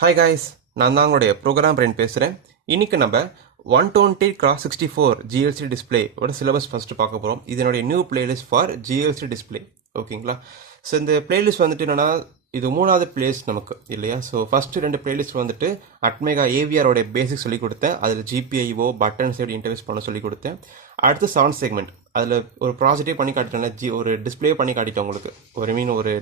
Hi guys, நான் தான் உங்களுடைய ப்ரோக்ராம் பிரெயின் பேசுகிறேன். இன்றைக்கி நம்ம 120x64 GLCD டிஸ்பிளே ஓட சிலபஸ் ஃபஸ்ட்டு பார்க்க போகிறோம். இதனுடைய new playlist for GLCD display. ஓகேங்களா? ஸோ இந்த பிளேலிஸ்ட் வந்துட்டு என்னென்னா இது மூணாவது பிளேலிஸ்ட் நமக்கு இல்லையா? ஸோ ஃபஸ்ட்டு ரெண்டு பிளேலிஸ்ட் வந்துட்டு அட்மேகா ஏவிஆரோடைய பேசிக் சொல்லிக் கொடுத்தேன். அதில் ஜிபிஐஓ பட்டன்ஸ் எப்படி இன்டர்ஃபேஸ் பண்ண சொல்லிக் கொடுத்தேன். அடுத்து சவுண்ட் செக்மெண்ட், அதில் ஒரு ப்ராஜெக்டே பண்ணி காட்டிட்டேன், ஒரு டிஸ்பிளே பண்ணி காட்டிட்டேன் உங்களுக்கு. ஒரு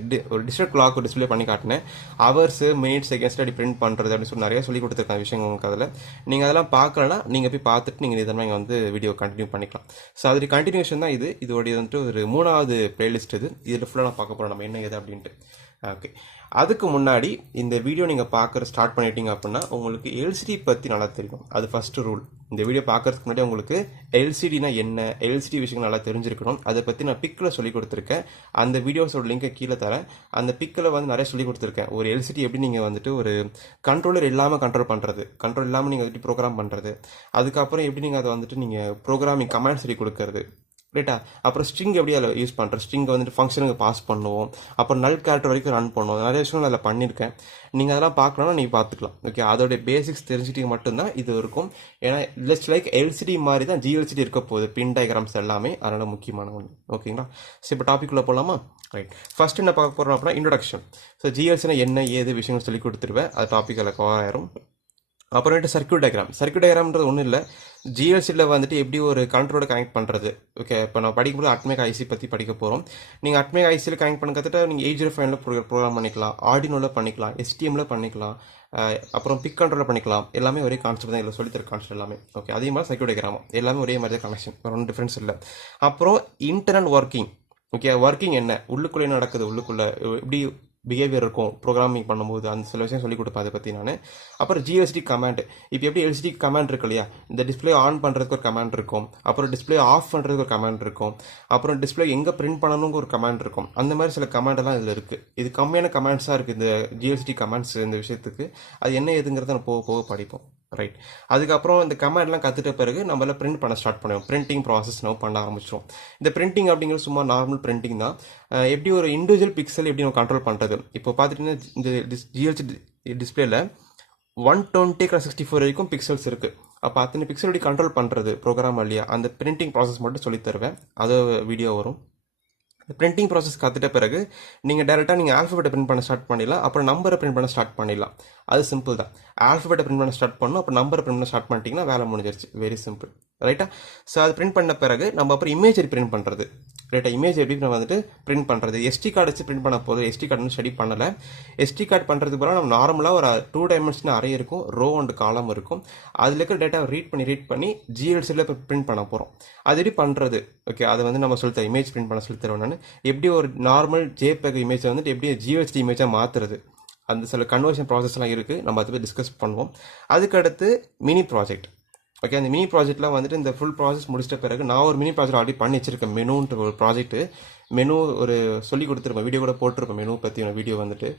டிஜிட்டல் கிளாக் டிஸ்பிளே பண்ணி காட்டினேன். ஹவர்ஸு மினிட்ஸ் செகண்ட்ஸ் அப்படி பிரிண்ட் பண்ணுறது அப்படின்னு சொல்லி நிறைய சொல்லி கொடுத்துருக்காங்க விஷயங்கள் உங்களுக்கு. அதில் நீங்கள் அதெல்லாம் பார்க்கலன்னா நீங்கள் போய் பார்த்துட்டு நீங்கள் இதெல்லாம் இங்கே வந்து வீடியோ கண்டினியூ பண்ணிக்கலாம். ஸோ அதோடைய கண்டினியூஷன் தான் இது. இதோடைய வந்துட்டு ஒரு மூணாவது பிளேலிஸ்ட் இது. இதில் ஃபுல்லாக நான் பார்க்க போகிறோம் நம்ம என்ன எது அப்படின்ட்டு. ஓகே, அதுக்கு முன்னாடி இந்த வீடியோ நீங்கள் ஸ்டார்ட் பண்ணிட்டீங்க அப்படின்னா உங்களுக்கு எல்சிடி பற்றி நல்லா தெரியும். அது ஃபஸ்ட்டு ரூல். இந்த வீடியோ பார்க்கறதுக்கு முன்னாடி உங்களுக்கு எல்சிடினா என்ன, எல்சிடி விஷயங்கள் நல்லா தெரிஞ்சிருக்கணும். அதை பற்றி நான் பிக்கில் சொல்லி கொடுத்துருக்கேன். அந்த வீடியோஸோட லிங்கை கீழே தரேன். அந்த பிக்கில் வந்து நிறைய சொல்லி கொடுத்துருக்கேன். ஒரு எல்சிடி எப்படி நீங்கள் வந்துட்டு ஒரு கண்ட்ரோலர் இல்லாமல் கண்ட்ரோல் பண்ணுறது, கண்ட்ரோல் இல்லாமல் நீங்கள் வந்துட்டு ப்ரோக்ராம் பண்ணுறது, அதுக்கப்புறம் எப்படி நீங்கள் அதை வந்துட்டு நீங்கள் ப்ரோக்ராமிங் கமாண்ட் சொல்லி கொடுக்கறது, ரைட்டா? அப்புறம் ஸ்ட்ரிங் எப்படி அதில் யூஸ் பண்ணுறோம், ஸ்ட்ரிங்கை வந்துட்டு ஃபங்க்ஷனுக்கு பாஸ் பண்ணுவோம், அப்புறம் நல் கேரக்டர் வரைக்கும் ரன் பண்ணுவோம். நிறைய விஷயம் அதில் பண்ணியிருக்கேன். நீங்கள் அதெல்லாம் பார்க்கணும்னா நீங்கள் பார்த்துக்கலாம். ஓகே, அதோடைய பேசிக்ஸ் தெரிஞ்சுட்டு மட்டும்தான் இது இருக்கும். ஏன்னா ஜஸ்ட் லைக் எல்சிடி மாதிரி தான் ஜிஎல்சிடி இருக்க போகுது, பின் டயக்ராம்ஸ் எல்லாமே. அதனால் முக்கியமான ஒன்று. ஓகேங்களா? ஸோ இப்போ டாபிக்குள்ளே போகலாமா? ரைட், ஃபஸ்ட்டு என்ன பார்க்க போகிறோம் அப்படின்னா இன்ட்ரொடக்ஷன். ஸோ ஜிஎல்சினா என்ன ஏது விஷயங்கள் சொல்லி கொடுத்துருவேன். அது டாபிக் அதில் கவர் ஆயிரும். அப்புறமேட்டு சர்க்யூட் டயக்ராம். சர்க்யூட் டயக்ராம்ன்றது ஒன்றும் இல்லை, ஜிஎல்சியில் வந்துட்டு எப்படி ஒரு கண்ட்ரோலை கனெக்ட் பண்ணுறது. ஓகே, இப்போ நான் படிக்கும்போது அட்மேகா ஐசி பற்றி படிக்க போகிறோம். நீங்கள் அட்மேகா ஐசியில் கனெக்ட் பண்ண கற்றுட்டு நீங்கள் 8051 ப்ரோக்ராம் பண்ணிக்கலாம், ஆர்டினோவில் பண்ணிக்கலாம், எஸ்டிஎம்மில் பண்ணிக்கலாம், அப்புறம் பிக் கண்ட்ரோலில் பண்ணிக்கலாம். எல்லாமே ஒரே கான்செப்ட் தான் இதில் சொல்லித்தர கான்செப்ட் எல்லாமே. ஓகே, அதே மாதிரி சர்க்யூட் டயக்ராம் எல்லாமே ஒரே மாதிரி தான் கனெக்ஷன், ஒன்றும் டிஃப்ரென்ஸ் இல்லை. அப்புறம் இன்டர்னல் ஒர்க்கிங். ஓகே, ஒர்க்கிங் என்ன, உள்ளுக்குள்ளே நடக்குது, உள்ளுக்குள்ளே எப்படி பிஹேவியர் இருக்கும் ப்ரோக்ராமிங் பண்ணும்போது, அந்த சில விஷயம் சொல்லிக் கொடுப்பேன் அதை பற்றி நான். அப்புறம் ஜிஎல்சிடி கமாண்ட். இப்போ எப்படி எல்சிடி கமாண்ட் இருக்கு இல்லையா, இந்த டிஸ்பிளே ஆன் பண்ணுறதுக்கு ஒரு கமாண்ட் இருக்கும், அப்புறம் டிஸ்பிளே ஆஃப் பண்ணுறதுக்கு ஒரு கமாண்ட் இருக்கும், அப்புறம் டிஸ்பிளே எங்கே பிரிண்ட் பண்ணணுங்க ஒரு கமாண்ட் இருக்கும். அந்த மாதிரி சில கமாண்டெல்லாம் இதில் இருக்குது. இது கம்மியான கமாண்ட்ஸாக இருக்குது இந்த ஜிஎல்சிடி கமாண்ட்ஸ். இந்த விஷயத்துக்கு அது என்ன ஏதுங்கிறத நம்ம போக போக படிப்போம். ரைட், அதுக்கப்புறம் இந்த கமாண்ட்லாம் கற்றுட்ட பிறகு நம்மள பிரிண்ட் பண்ண ஸ்டார்ட் பண்ணுவோம். பிரிண்டிங் ப்ராசஸ் நம்ம பண்ண ஆரம்பிச்சிடும். இந்த பிரிண்டிங் அப்படிங்கிறது சும்மா நார்மல் பிரிண்டிங் தான். எப்படி ஒரு இண்டிவிஜுவல் பிக்சல் எப்படி நம்ம கண்ட்ரோல் பண்ணுறது. இப்போ பார்த்துட்டிங்கன்னா இந்த ஜிஎல்சி டிஸ்பிளேல 120x64 வரைக்கும் பிக்சல்ஸ் இருக்குது. அப்போ அத்தனை பிக்சல் எப்படி கண்ட்ரோல் பண்ணுறது ப்ரோக்ராம் இல்லையா, அந்த பிரிண்டிங் ப்ராசஸ் மட்டும் சொல்லித் தருவேன். அது வீடியோ வரும். பிரிண்டிங் ப்ராசஸ் கற்றுட்ட பிறகு நீங்கள் டேரெக்டாக நீங்கள் ஆல்ஃபபெட்டை பிரிண்ட் பண்ண ஸ்டார்ட் பண்ணிடலாம், அப்புறம் நம்பரை பிரிண்ட் பண்ண ஸ்டார்ட் பண்ணிடலாம். அது சிம்பிள் தான். ஆல்ஃபபெட்டை பிரிண்ட் பண்ண ஸ்டார்ட் பண்ணணும், அப்புறம் நம்பரை பிரிண்ட் பண்ண ஸ்டார்ட் பண்ணிட்டீங்கன்னா வேலை முடிஞ்சிருச்சு. வெரி சிம்பிள், ரைட்டா? ஸோ அது பிரிண்ட் பண்ண பிறகு நம்ம அப்புறம் இமேஜ் பிரிண்ட் பண்ணுறது, ரைட்டா? இமேஜ் எப்படி நம்ம வந்துட்டு பிரிண்ட் பண்ணுறது. எஸ்டி கார்டு வச்சு பிரிண்ட் பண்ண போது எஸ்டி கார்டு ஸ்டடி பண்ணலை. எஸ்டி கார்டு பண்ணுறதுக்கு பிறகு நம்ம நார்மலாக ஒரு 2 டைமென்ஷன் அரே இருக்கும், ரோ அண்ட் காலம் இருக்கும். அதில் இருக்கிற டேட்டாவை ரீட் பண்ணி ஜிஎல்சியில் இப்போ பிரிண்ட் பண்ண போகிறோம். அது எப்படி பண்ணுறது. ஓகே, அதை வந்து நம்ம சொல்லித்தரோம், இமேஜ் பிரிண்ட் பண்ண சொல்லித்தரோம் நான். எப்படி ஒரு நார்மல் ஜேபெக் இமேஜை வந்துட்டு எப்படி ஜிஎல்சி இமேஜாக மாற்றுறது, அந்த சில கன்வர்ஷன் ப்ராசஸ்லாம் இருக்குது. நம்ம அதை போய் டிஸ்கஸ் பண்ணுவோம். அதுக்கடுத்து மினி ப்ராஜெக்ட். ஓகே, அந்த மினி ப்ராஜெக்ட்லாம் வந்துட்டு இந்த ஃபுல் ப்ராசஸ் முடிச்சிட்ட பிறகு நான் ஒரு மினி ப்ராஜெக்ட் ஆல்ரெடி பண்ணி வச்சிருக்கேன். மெனுன்ட்டு ஒரு ப்ராஜெக்ட்டு. மெனு ஒரு சொல்லி கொடுத்துருப்பேன், வீடியோ கூட போட்டிருப்பேன். மெனு பற்றி வீடியோ வந்துட்டு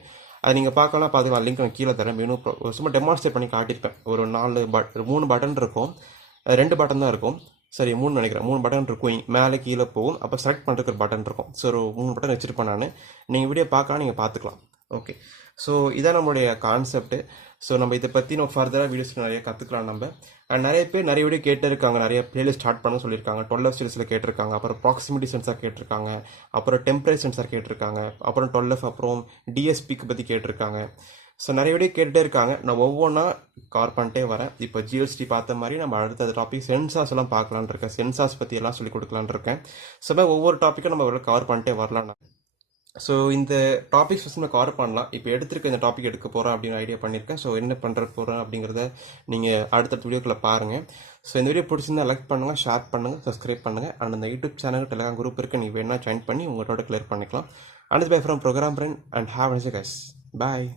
அது நீங்கள் பார்க்கலாம். லிங்க் நான் கீழே தரேன். மெனு சும்மா டெமான்ஸ்ட்ரேட் பண்ணி காட்டியிருப்பேன். ஒரு 3 பட்டன் இருக்கும், 2 பட்டன் தான் இருக்கும். சரி, 3 நினைக்கிறேன். 3 பட்டன் இருக்கும், மேலே கீழே போகும். அப்போ செலக்ட் பண்ணுறதுக்கு ஒரு பட்டன் இருக்கும். ஸோ ஒரு 3 பட்டன் வச்சுருப்பேன் நான். நீங்கள் வீடியோ பார்க்கலாம், நீங்கள் பார்த்துக்கலாம். ஓகே, ஸோ இதான் நம்மளுடைய கான்செப்ட்டு. ஸோ நம்ம இதை பற்றி நம்ம ஃபர்தராக வீடியோஸ் நிறைய கற்றுக்கலாம் நம்ம. அண்ட் நிறைய பேர் நிறைய வீடியோ கேட்டிருக்காங்க, நிறைய பிளேலிஸ்ட் ஸ்டார்ட் பண்ண சொல்லியிருக்காங்க. 12F சீரிஸில் கேட்டிருக்காங்க, அப்புறம் ப்ராக்சிமிட்டி சென்சார் கேட்டிருக்காங்க, அப்புறம் டெம்பரேச்சர் சென்சார் கேட்டிருக்காங்க, அப்புறம் 12F, அப்புறம் டிஎஸ்பிக்கு பற்றி கேட்டிருக்காங்க. ஸோ நிறைய வீடியோ கேட்டுகிட்டே இருக்காங்க. நான் ஒவ்வொன்றா கவர் பண்ணிட்டே வரேன். இப்போ ஜிஎல்சிடி பார்த்த மாதிரி நம்ம அடுத்த டாபிக் சென்சார்ஸ் எல்லாம் பார்க்கலான்னு இருக்கேன். சென்சார்ஸ் பற்றி எல்லாம் சொல்லிக் கொடுக்கலான்னு இருக்கேன். ஸோ ஒவ்வொரு டாப்பிக்கும் நம்ம கவர் பண்ணிட்டே வரலாம். ஸோ இந்த டாபிக்ஸ் ஃபஸ்ட் நம்ம கவர் பண்ணலாம். இப்போ எடுத்துருக்க இந்த டாபிக் எடுக்க போகிறேன் அப்படின்னு ஐடியா பண்ணியிருக்கேன். ஸோ என்ன பண்ணுற போகிறேன் அப்படிங்கிறத நீங்கள் அடுத்த வீடியோக்குள்ளே பாருங்கள். ஸோ இந்த வீடியோ பிடிச்சிருந்தா லைக் பண்ணுங்கள், ஷேர் பண்ணுங்கள், சப்ஸ்கிரைப் பண்ணுங்கள். அண்ட் அந்த யூடியூப் சேனல் டெலிகிராம் குரூப் இருக்குது, நீங்கள் வேணால் ஜாயின் பண்ணி உங்களோட கிளியர் பண்ணிக்கலாம். And bye from program brain and have nice day guys. Bye.